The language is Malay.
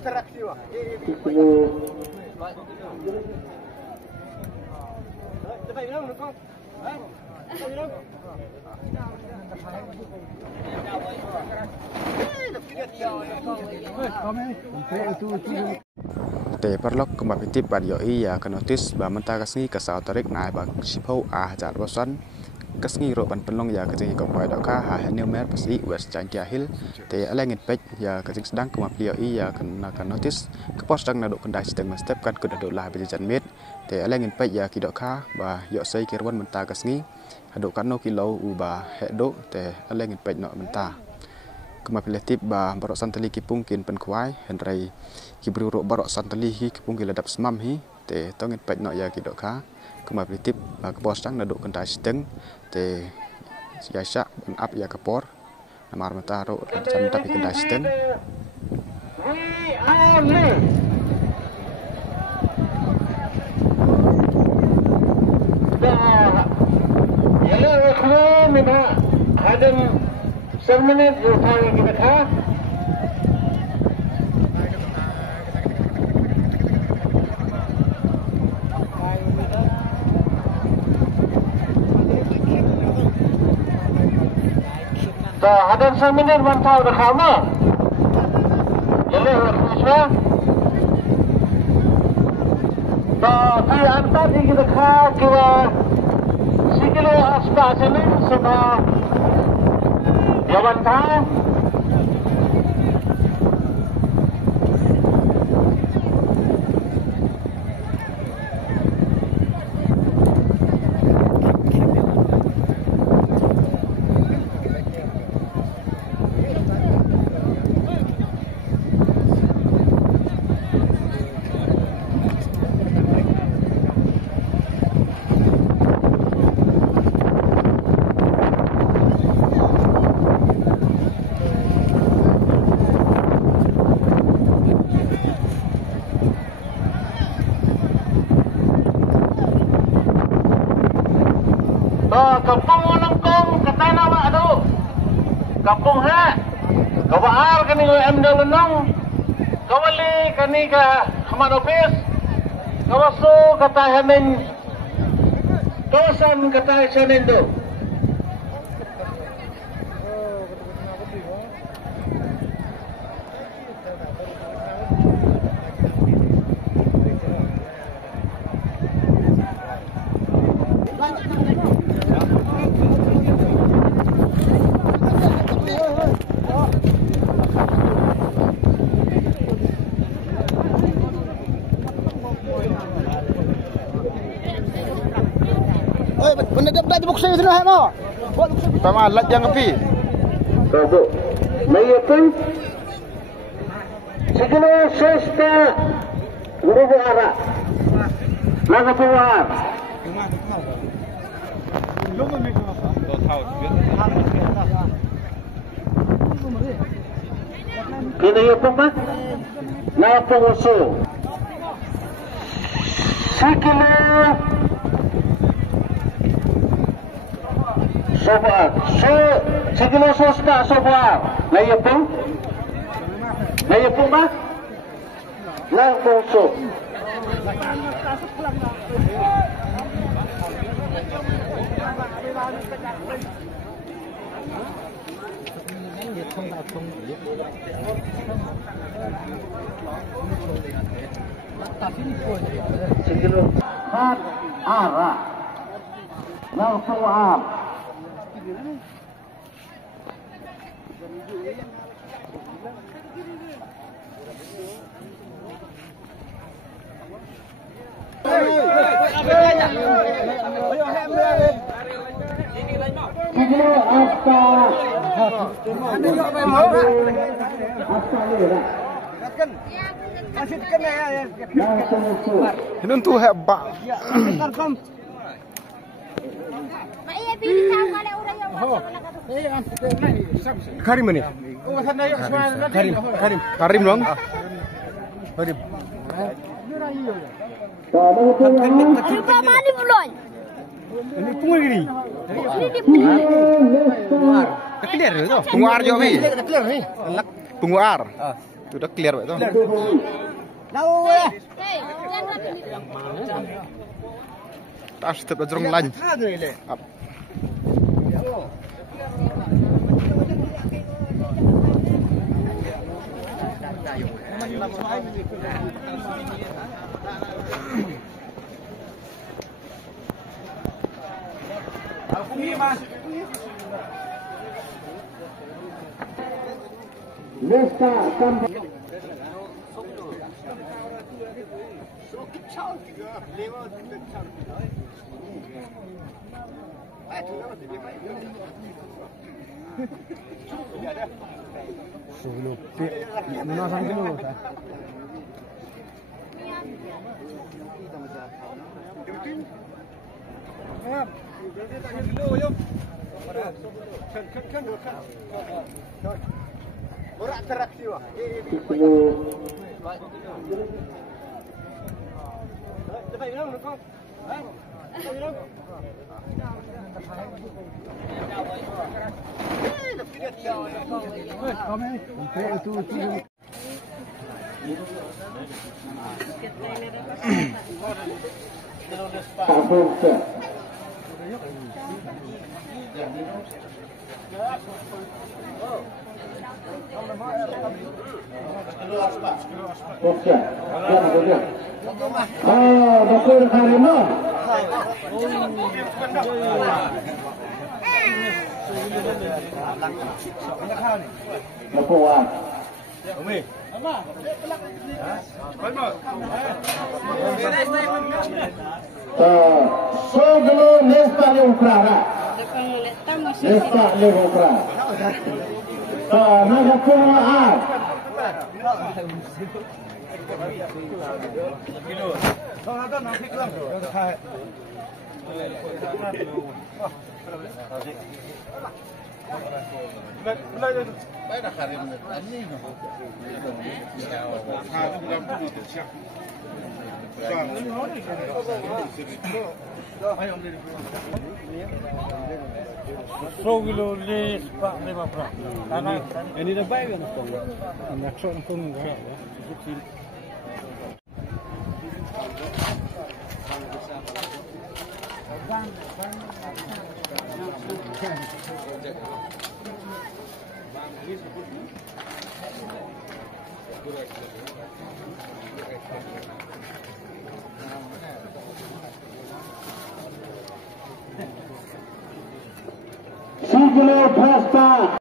Te perlok kembali tip pada yoi ya ke notis bahwa mentah kesni kesal tarik naik bak sipau jar bosan kesni roban penlong ya kesini kompai doka hahenil mer pasti west janji ahil te alengit pek ya kesini sedang kembali yoi ya kena notis kepos sedang naduk kendai sedang step kan kuda dolah berjalan mit te alengit pek ya kidoka bah yok sei kirwan mentah kesni haduk kan no kilo ubah hekdo te alengit pek no mentah kembali tip bah barok santali kipung kin penkuai henry kibru ro barok santali hi kipung ladap semam hi te tongit pek no ya kidoka kembali tip bah kepos sedang naduk kendai sedang te siasa up ya kepor namar mata ro san tapi kendai sedang Semenit utang kita kah? Dah ada semenit mantau dah kamu. Jadi harusnya dah di antar di kita kah kita sikile aspas ini semua. Jawan tahu. Kampung Lengkong katana wa ado. Kampung ha. Kawaal kani ko MD Lenong. Kawali kani ka Hamad Office. Kawaso kata hamin. Tosan kata sanendo. Benda dapat buku saya sudah no. sama alat yang api Kabo. Mayatun. Siguro sesta. Urubu ara. Laga puwar. Kini yung pa? Napunguso. Sikilo. Sobat, sikilo sosta sobat. Nayapung? Nayapung ba? Napunguso. Sikilo hat ara. Napunguso. Ini tuh hebat. Karim ini. Karim dong. Karim. Ini pungur gini. Penguar juga nih. Penguar. Itu udah clear vậy thôi. Đâu ơi. Ta sẽ tập trung lành. Nesta Kampa Bakur Harimau. Bakuan. Soglo Nesta Leukra. Nesta Leukra. Naga Kumaar. Soglo les Pak Lima Prak. Ini dah baik kan pun. Nak sok pun enggak. Soglo Pesta.